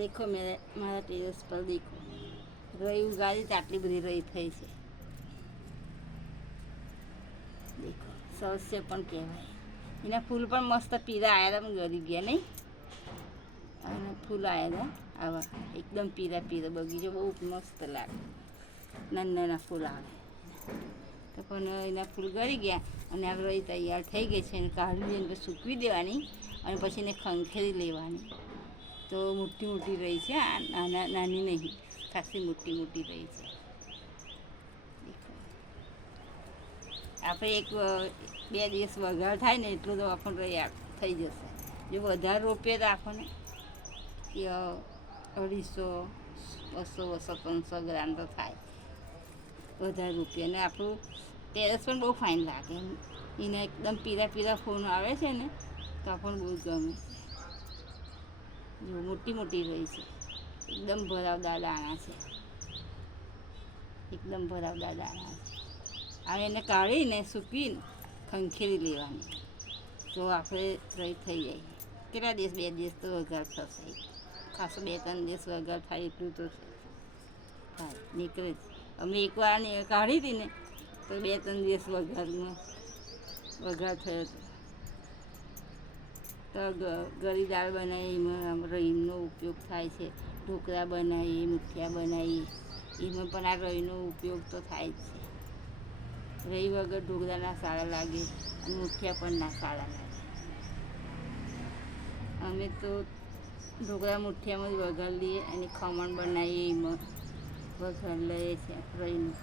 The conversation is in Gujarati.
દેખો મારા ટેરેસ પર દેખો રઈ ઉગાડી તો આટલી બધી રઈ થઈ છે. દેખો સરસ્ય પણ કહેવાય. એના ફૂલ પણ મસ્ત પીળા આવ્યા હતા, પણ ગળી ગયા નહીં. અને ફૂલ આવ્યા હતા આવા એકદમ પીળા પીળા. બગીચો બહુ મસ્ત લાગે. નાના નાના ફૂલ આવે તો પણ એના ફૂલ ગળી ગયા અને આ રઈ તૈયાર થઈ ગઈ છે. એને કાઢી લઈને સૂકવી દેવાની અને પછી એને ખંખેરી લેવાની. તો મોટી મોટી રહી છે. આ નાની નહીં, ખાસી મોટી મોટી રહી છે. આપણે 1-2 દિવસ વઘાર થાય ને એટલું તો આપણને રહી થઈ જશે. જો વધારે રોપીએ તો આપણને 250, 200, 300 ગ્રામ તો થાય વધારે રોપીએ. અને આપણું ટેરેસ પણ બહુ ફાઇન લાગે. એને એકદમ પીળા પીળા ફૂલ આવે છે ને તો આપણને બહુ ગમે. જો મોટી મોટી રહી છે, એકદમ ભરાવદાર દાણા છે, એકદમ ભરાવદાર દાણા છે. હવે એને કાઢીને સૂકવીને ખંખેરી લેવાની તો આપણે રહી થઈ જાય. કેટલા દિવસ? 2 દિવસ તો વઘાર થશે. ખાસો 2-3 દિવસ વઘાર થાય એટલું તો થાય, નીકળે જ. અમે એકવાર કાઢી હતી ને તો 2-3 દિવસ વઘારમાં વઘાર થયો હતો. તો ગળી દાળ બનાવી એમાં રઈનો ઉપયોગ થાય છે. ઢોકળા બનાવીએ, મુઠિયા બનાવીએ, એમાં પણ આ રઈનો ઉપયોગ તો થાય જ છે. રઈ વગર ઢોકળા ના સારા લાગે અને મુઠિયા પણ ના સારા લાગે. અમે તો ઢોકળા મુઠિયામાં જ વઘાર લઈએ અને ખમણ બનાવીએ, એમાં વઘાર લઈએ છીએ રઈનું.